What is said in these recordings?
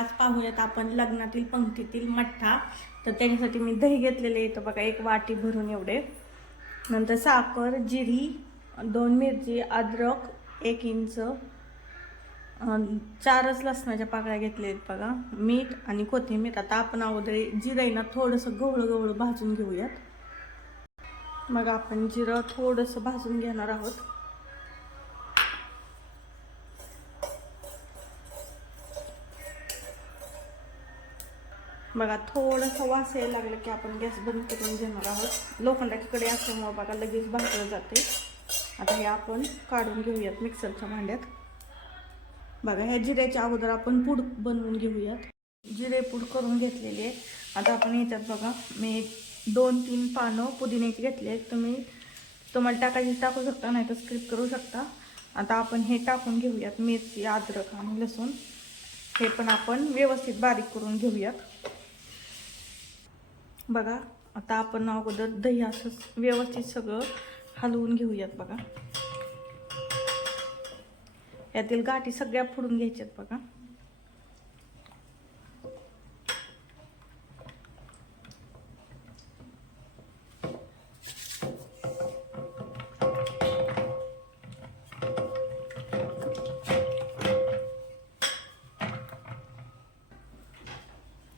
आज पाहूयात आपण लग्नातील पंक्तीतील मठ्ठा. तर त्याच्यासाठी मी दही घेतलेले इथं बघा, 1 वाटी भरून एवढे. नंतर साखर, जिरी, 2 मिरची, अद्रक 1 इंच, 4च लसणाच्या पाकळ्या घेतल्या आहेत बघा, मीठ आणि कोथिंबीर. आता आपण अगोदर जिरं आहे ना थोडंसं गवळं गवळं भाजून घेऊयात. मग आपण जिरं थोडंसं भाजून घेणार आहोत. बघा थोडंसं वास यायला लागलं की आपण गॅस बंद करून घेणार आहोत. लोखंडाची कढई असल्यामुळे बघा लगेच भाजलं जाते. आता हे आपण काढून घेऊयात मिक्सरच्या भांड्यात. बघा ह्या जिऱ्याच्या अगोदर आपण पूड बनवून घेऊयात. जिरे पूड करून घेतलेली आहे. आता आपण याच्यात बघा मी 2-3 पानं पुदिन्याची घेतली आहेत. तुम्हाला टाकायची टाकू शकता, नाही तर स्किप करू शकता. आता आपण हे टाकून घेऊयात, मिरची, अद्रक आणि लसूण. हे पण आपण व्यवस्थित बारीक करून घेऊयात. बघा आता आपण अगोदर दही असं व्यवस्थित सगळं हलवून घेऊयात. बघा यातील गाठी सगळ्या फोडून घ्यायच्यात. बघा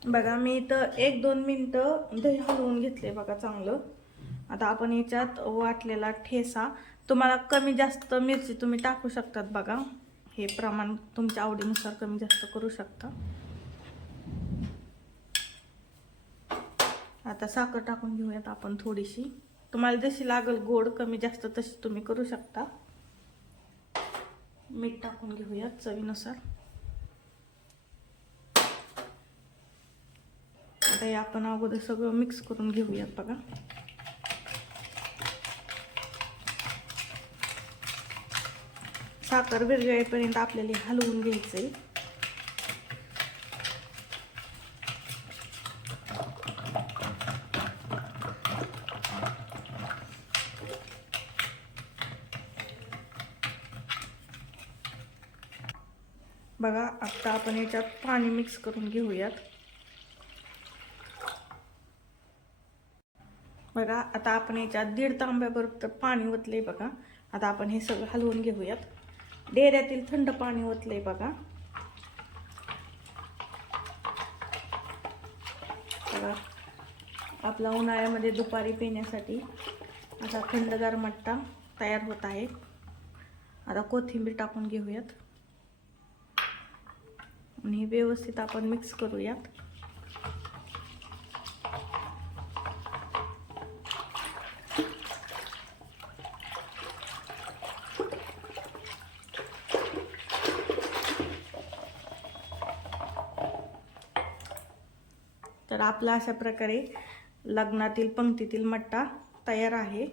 बघा मी इथं 1-2 मिनटं दही हलवून घेतले बघा चांगलं. आता आपण याच्यात वाटलेला ठेसा, तुम्हाला कमी जास्त मिरची तुम्ही टाकू शकतात. बघा हे प्रमाण तुमच्या आवडीनुसार कमी जास्त करू शकता. आता साखर टाकून घेऊयात आपण थोडीशी, तुम्हाला जशी लागल गोड कमी जास्त तशी तुम्ही करू शकता. मीठ टाकून घेऊयात चवीनुसार. आता हे आपण अगोदर सगळं मिक्स करून घेऊयात. बघा साखर विरघळेपर्यंत आपल्याला हलवून घ्यायचंय. बघा आता आपण याच्यात पाणी मिक्स करून घेऊयात. बघा आता आपण याच्यात 1.5 तांब्यापर्यंत पाणी ओतले. बघा आता आपण हे सगळं हलवून घेऊयात. डेऱ्यातील थंड पाणी ओतले. बघा बघा आपला उन्हाळ्यामध्ये दुपारी पिण्यासाठी असा थंडगार मठ्ठा तयार होत आहे. आता कोथिंबीर टाकून घेऊयात आणि व्यवस्थित आपण मिक्स करूयात. तर आपला अशा प्रकारे लग्नातील पंक्तीतील मठ्ठा तयार आहे.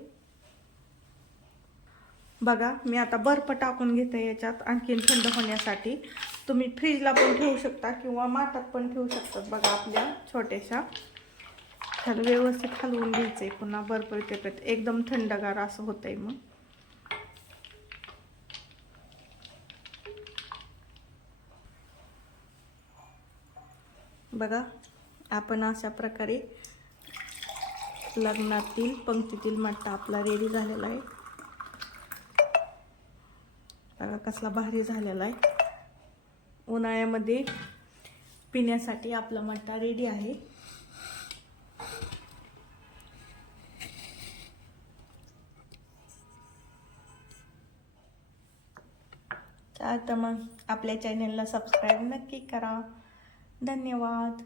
बघा मी आता बर्फ टाकून घेते याच्यात आणखीन थंड होण्यासाठी. तुम्ही फ्रीजला पण ठेवू शकता किंवा माठात पण ठेवू शकतात. बघा आपल्या छोट्याशा त्याला व्यवस्थित हलवून घ्यायचंय. पुन्हा बर्फ वितळत एकदम थंडगार असं होतंय. मग बघा आपण अशा प्रकारे लग्नातील पंक्तीतील मठ्ठा आपला रेडी झालेला आहे. बघा कसला भारी झालेला आहे. उन्हाळ्यामध्ये पिण्यासाठी आपला मठ्ठा रेडी आहे. तर मग आपल्या चॅनलला सबस्क्राईब नक्की करा. धन्यवाद.